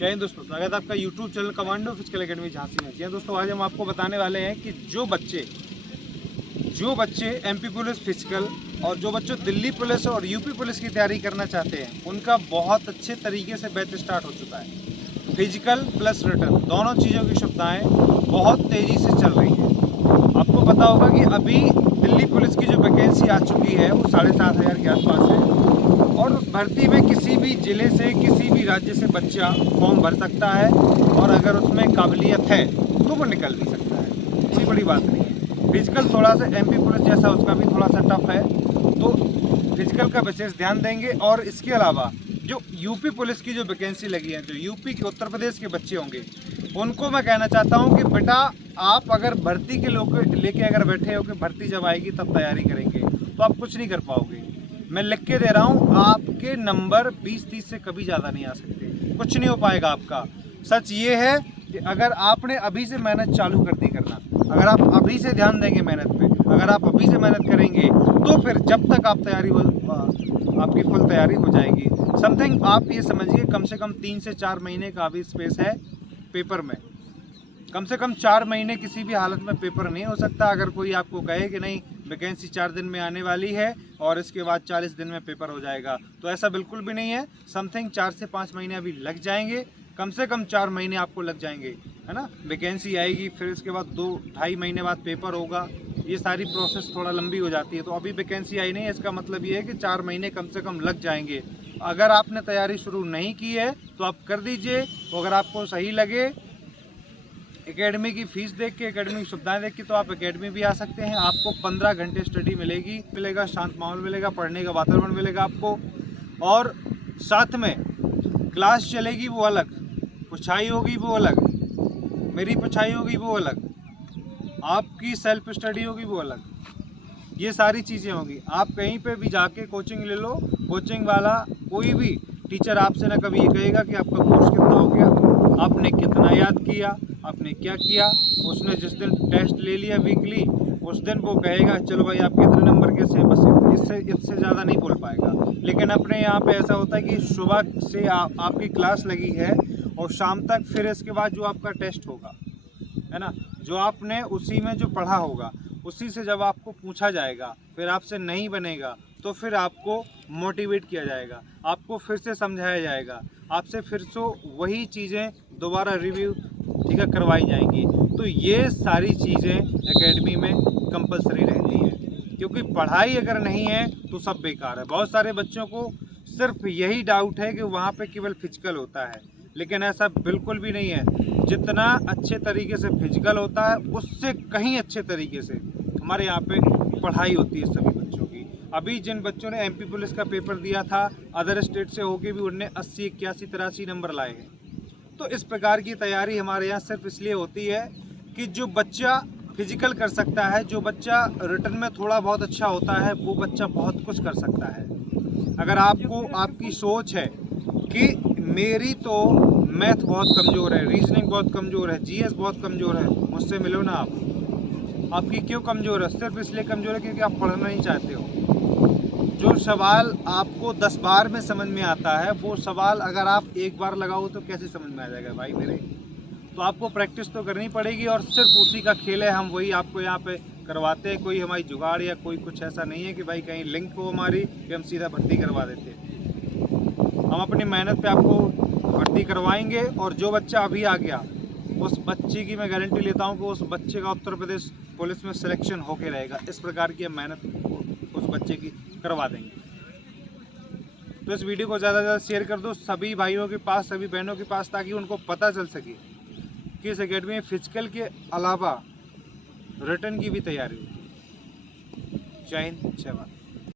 जय हिंद दोस्तों, स्वागत है आपका YouTube channel commando physical academy Jhansi में। जी दोस्तों, आज हम आपको बताने वाले हैं कि जो बच्चे एमपी पुलिस फिजिकल और जो बच्चों दिल्ली पुलिस और यूपी पुलिस की तैयारी करना चाहते हैं, उनका बहुत अच्छे तरीके से बैच स्टार्ट हो चुका है। फिजिकल प्लस रिटर्न दोनों चीज़ों की सुविधाएँ बहुत तेज़ी से चल रही हैं। आपको पता होगा कि अभी दिल्ली पुलिस की जो वैकेंसी आ चुकी है वो 7,500 के आसपास है, और उस भर्ती में किसी भी ज़िले से किसी भी राज्य से बच्चा फॉर्म भर सकता है, और अगर उसमें काबिलियत है तो वो निकल भी सकता है। कोई बड़ी बात नहीं है। फिजिकल थोड़ा सा एमपी पुलिस जैसा उसका भी थोड़ा सा टफ है, तो फिजिकल का विशेष ध्यान देंगे। और इसके अलावा जो यूपी पुलिस की जो वैकेंसी लगी है, जो यूपी के उत्तर प्रदेश के बच्चे होंगे, उनको मैं कहना चाहता हूं कि बेटा, आप अगर भर्ती के लोग लेके अगर बैठे हो कि भर्ती जब आएगी तब तैयारी करेंगे, तो आप कुछ नहीं कर पाओगे। मैं लिख के दे रहा हूँ, आपके नंबर 20-30 से कभी ज़्यादा नहीं आ सकते, कुछ नहीं हो पाएगा आपका। सच ये है कि अगर आपने अभी से मेहनत चालू कर दी करना, अगर आप अभी से ध्यान देंगे मेहनत पे, अगर आप अभी से मेहनत करेंगे, तो फिर जब तक आप आपकी फुल तैयारी हो जाएगी। समथिंग आप ये समझिए, कम से कम 3 से 4 महीने का अभी स्पेस है पेपर में। कम से कम 4 महीने किसी भी हालत में पेपर नहीं हो सकता। अगर कोई आपको कहे कि नहीं वैकेंसी 4 दिन में आने वाली है और इसके बाद 40 दिन में पेपर हो जाएगा, तो ऐसा बिल्कुल भी नहीं है। समथिंग 4 से 5 महीने अभी लग जाएंगे, कम से कम 4 महीने आपको लग जाएंगे, है ना। वैकेंसी आएगी, फिर इसके बाद 2-2.5 महीने बाद पेपर होगा। ये सारी प्रोसेस थोड़ा लंबी हो जाती है। तो अभी वैकेंसी आई नहीं है, इसका मतलब ये है कि 4 महीने कम से कम लग जाएंगे। अगर आपने तैयारी शुरू नहीं की है तो आप कर दीजिए। तो अगर आपको सही लगे, एकेडमी की फीस देख के, एकेडमी की सुविधाएं देख के, तो आप एकेडमी भी आ सकते हैं। आपको 15 घंटे स्टडी मिलेगा, शांत माहौल मिलेगा, पढ़ने का वातावरण मिलेगा आपको, और साथ में क्लास चलेगी वो अलग, पुछाई होगी वो अलग, मेरी पुछाई होगी वो अलग, आपकी सेल्फ स्टडी होगी वो अलग। ये सारी चीज़ें होंगी। आप कहीं पे भी जाके कोचिंग ले लो, कोचिंग वाला कोई भी टीचर आपसे ना कभी ये कहेगा कि आपका कोर्स कितना हो गया, आपने कितना याद किया, आपने क्या किया। उसने जिस दिन टेस्ट ले लिया वीकली, उस दिन वो कहेगा चलो भाई आपके इतने नंबर कैसे हैं, बस इससे ज़्यादा नहीं बोल पाएगा। लेकिन अपने यहाँ पे ऐसा होता है कि सुबह से आपकी क्लास लगी है और शाम तक, फिर इसके बाद जो आपका टेस्ट होगा, है ना, जो आपने उसी में जो पढ़ा होगा, उसी से जब आपको पूछा जाएगा, फिर आपसे नहीं बनेगा तो फिर आपको मोटिवेट किया जाएगा, आपको फिर से समझाया जाएगा, आपसे फिर से वही चीज़ें दोबारा रिव्यू ठीक है करवाई जाएंगी। तो ये सारी चीज़ें एकेडमी में कंपलसरी रहती है, क्योंकि पढ़ाई अगर नहीं है तो सब बेकार है। बहुत सारे बच्चों को सिर्फ यही डाउट है कि वहाँ पे केवल फिजिकल होता है, लेकिन ऐसा बिल्कुल भी नहीं है। जितना अच्छे तरीके से फिजिकल होता है, उससे कहीं अच्छे तरीके से हमारे यहाँ पे पढ़ाई होती है सभी बच्चों की। अभी जिन बच्चों ने एमपी पुलिस का पेपर दिया था, अदर स्टेट से होके भी उनने 80, 81, 83 नंबर लाए हैं। तो इस प्रकार की तैयारी हमारे यहाँ सिर्फ इसलिए होती है कि जो बच्चा फिजिकल कर सकता है, जो बच्चा रिटर्न में थोड़ा बहुत अच्छा होता है, वो बच्चा बहुत कुछ कर सकता है। अगर आपकी सोच है कि मेरी तो मैथ बहुत कमज़ोर है, रीजनिंग बहुत कमज़ोर है, जीएस बहुत कमज़ोर है, मुझसे मिलो ना आप। आपकी क्यों कमज़ोर है? सिर्फ इसलिए कमज़ोर है क्योंकि आप पढ़ना नहीं चाहते हो। जो सवाल आपको 10 बार में समझ में आता है, वो सवाल अगर आप एक बार लगाओ तो कैसे समझ में आ जाएगा भाई मेरे। तो आपको प्रैक्टिस तो करनी पड़ेगी, और सिर्फ उसी का खेल है। हम वही आपको यहाँ पे करवाते हैं, कोई हमारी जुगाड़ या कोई कुछ ऐसा नहीं है कि भाई कहीं लिंक हो हमारी कि हम सीधा भर्ती करवा देते हैं। हम अपनी मेहनत पे आपको भर्ती करवाएंगे, और जो बच्चा अभी आ गया, उस बच्चे की मैं गारंटी लेता हूँ कि उस बच्चे का उत्तर प्रदेश पुलिस में सिलेक्शन होके रहेगा। इस प्रकार की हम मेहनत उस बच्चे की करवा देंगे। तो इस वीडियो को ज़्यादा से ज़्यादा शेयर कर दो सभी भाइयों के पास, सभी बहनों के पास, ताकि उनको पता चल सके कि इस एकेडमी में फिजिकल के अलावा रिटर्न की भी तैयारी होगी। जय हिंद, जय भारत।